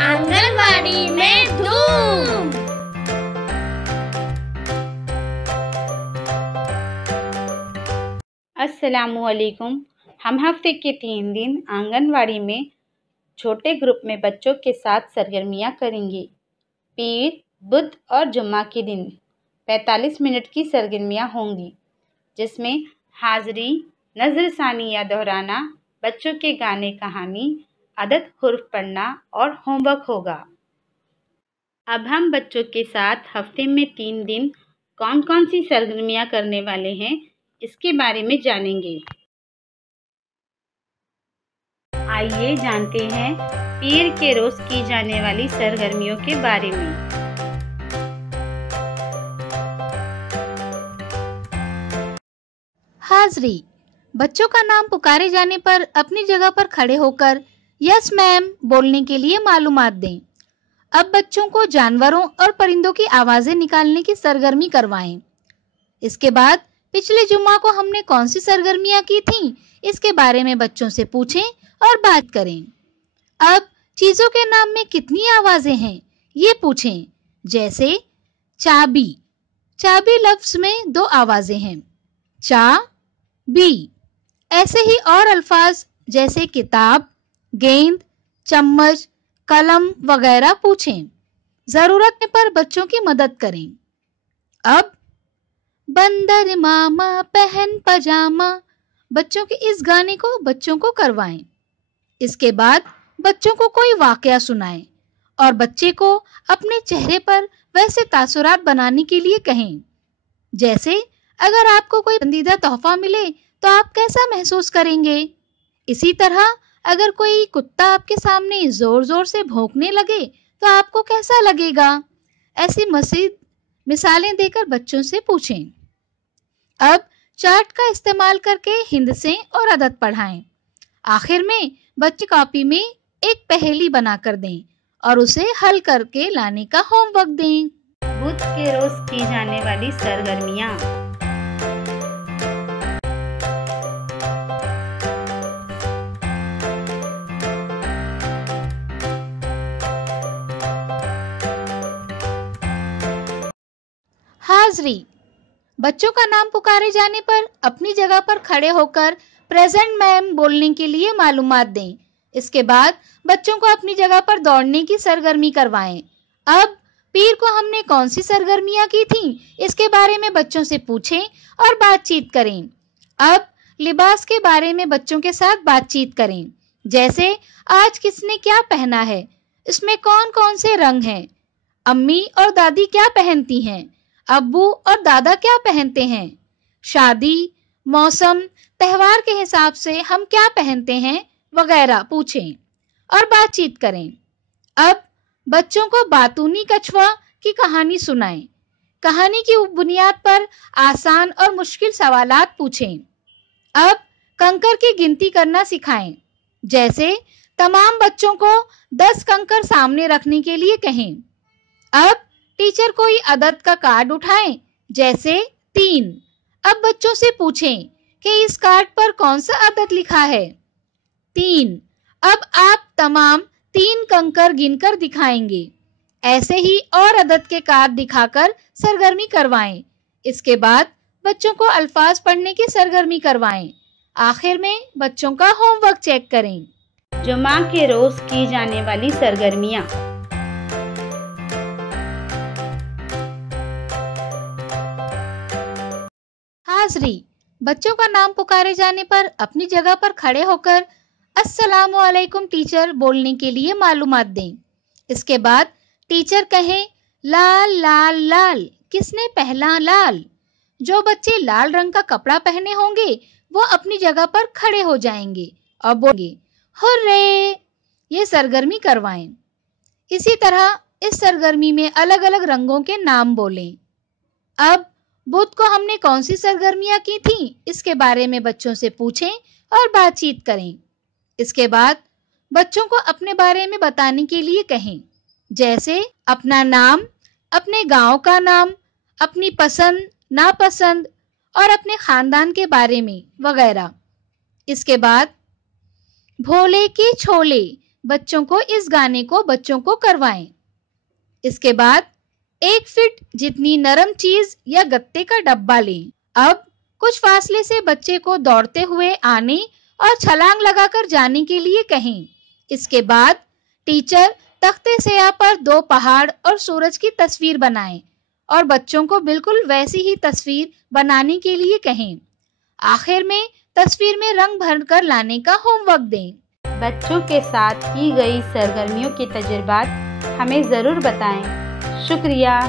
आंगनवाड़ी में धूम। अस्सलामुअलैकुम। हम हफ्ते के 3 दिन आंगनवाड़ी में छोटे ग्रुप में बच्चों के साथ सरगर्मियाँ करेंगे। पीर, बुध और जुम्मा के दिन 45 मिनट की सरगर्मियाँ होंगी, जिसमें हाज़री, नज़रसानी या दोहराना, बच्चों के गाने कहानी, अदद हुर्फ पढ़ना और होमवर्क होगा। अब हम बच्चों के साथ हफ्ते में 3 दिन कौन कौन सी सरगर्मियाँ करने वाले हैं, इसके बारे में जानेंगे। आइए जानते हैं पीर के रोज़ की जाने वाली सरगर्मियों के बारे में। हाज़री, बच्चों का नाम पुकारे जाने पर अपनी जगह पर खड़े होकर यस मैम बोलने के लिए मालूमात दें। अब बच्चों को जानवरों और परिंदों की आवाज़ें निकालने की सरगर्मी करवाएं। इसके बाद पिछले जुम्मा को हमने कौन सी सरगर्मियाँ की थीं, इसके बारे में बच्चों से पूछें और बात करें। अब चीज़ों के नाम में कितनी आवाज़ें हैं, ये पूछें। जैसे चाबी, चाबी लफ्ज़ में 2 आवाज़ें हैं, चा बी। ऐसे ही और अल्फाज जैसे किताब, गेंद, चम्मच, कलम वगैरह पूछें। ज़रूरत पर बच्चों की मदद करें। अब बंदर मामा पहन पजामा, बच्चों के इस गाने को बच्चों को करवाएं। इसके बाद बच्चों को कोई वाकया सुनाएं और बच्चे को अपने चेहरे पर वैसे तासुरात बनाने के लिए कहें। जैसे अगर आपको कोई पसंदीदा तोहफा मिले तो आप कैसा महसूस करेंगे। इसी तरह अगर कोई कुत्ता आपके सामने जोर जोर से भौंकने लगे तो आपको कैसा लगेगा। ऐसी मज़ीद मिसालें देकर बच्चों से पूछें। अब चार्ट का इस्तेमाल करके हिंदसें और अदद पढ़ाएं। आखिर में बच्चे कॉपी में एक पहेली बनाकर दें और उसे हल करके लाने का होमवर्क दें। बुध के रोज़ की जाने वाली सरगर्मियाँ। हाज़री, बच्चों का नाम पुकारे जाने पर अपनी जगह पर खड़े होकर प्रेजेंट मैम बोलने के लिए मालूमात दें। इसके बाद बच्चों को अपनी जगह पर दौड़ने की सरगर्मी करवाएं। अब पीर को हमने कौन सी सरगर्मियाँ की थीं, इसके बारे में बच्चों से पूछें और बातचीत करें। अब लिबास के बारे में बच्चों के साथ बातचीत करें। जैसे आज किसने क्या पहना है, इसमें कौन कौन से रंग हैं, अम्मी और दादी क्या पहनती हैं, अब्बू और दादा क्या पहनते हैं, शादी, मौसम, त्योहार के हिसाब से हम क्या पहनते हैं वगैरह पूछें और बातचीत करें। अब बच्चों को बातूनी कछुआ की कहानी सुनाएं। कहानी की बुनियाद पर आसान और मुश्किल सवालात पूछें। अब कंकर की गिनती करना सिखाएं। जैसे तमाम बच्चों को 10 कंकर सामने रखने के लिए कहें। अब टीचर कोई अदद का कार्ड उठाएं, जैसे 3। अब बच्चों से पूछें कि इस कार्ड पर कौन सा अदद लिखा है, 3। अब आप तमाम 3 कंकर गिनकर दिखाएंगे। ऐसे ही और अदद के कार्ड दिखाकर सरगर्मी करवाएं। इसके बाद बच्चों को अल्फाज पढ़ने की सरगर्मी करवाएं। आखिर में बच्चों का होमवर्क चेक करें। जुम्मा के रोज़ की जाने वाली सरगर्मियाँ। हाज़री, बच्चों का नाम पुकारे जाने पर अपनी जगह पर खड़े होकर अस्सलामुअलैकुम टीचर बोलने के लिए मालूमात दें। इसके बाद टीचर कहें लाल लाल लाल, किसने पहना लाल। जो बच्चे लाल रंग का कपड़ा पहने होंगे वो अपनी जगह पर खड़े हो जाएंगे और बोलेंगे हुर्रे। ये सरगर्मी करवाएं। इसी तरह इस सरगर्मी में अलग अलग रंगों के नाम बोलें। अब बुध को हमने कौन सी सरगर्मियाँ की थीं, इसके बारे में बच्चों से पूछें और बातचीत करें। इसके बाद बच्चों को अपने बारे में बताने के लिए कहें। जैसे अपना नाम, अपने गांव का नाम, अपनी पसंद नापसंद और अपने खानदान के बारे में वगैरह। इसके बाद भोले के छोले, बच्चों को इस गाने को बच्चों को करवाएं। इसके बाद 1 फीट जितनी नरम चीज या गत्ते का डब्बा लें। अब कुछ फासले से बच्चे को दौड़ते हुए आने और छलांग लगाकर जाने के लिए कहें। इसके बाद टीचर तख्ते स्याह पर 2 पहाड़ और सूरज की तस्वीर बनाएं और बच्चों को बिल्कुल वैसी ही तस्वीर बनाने के लिए कहें। आखिर में तस्वीर में रंग भरकर लाने का होमवर्क दें। बच्चों के साथ की गई सरगर्मियों के तजुर्बात हमें ज़रूर बताएं। शुक्रिया।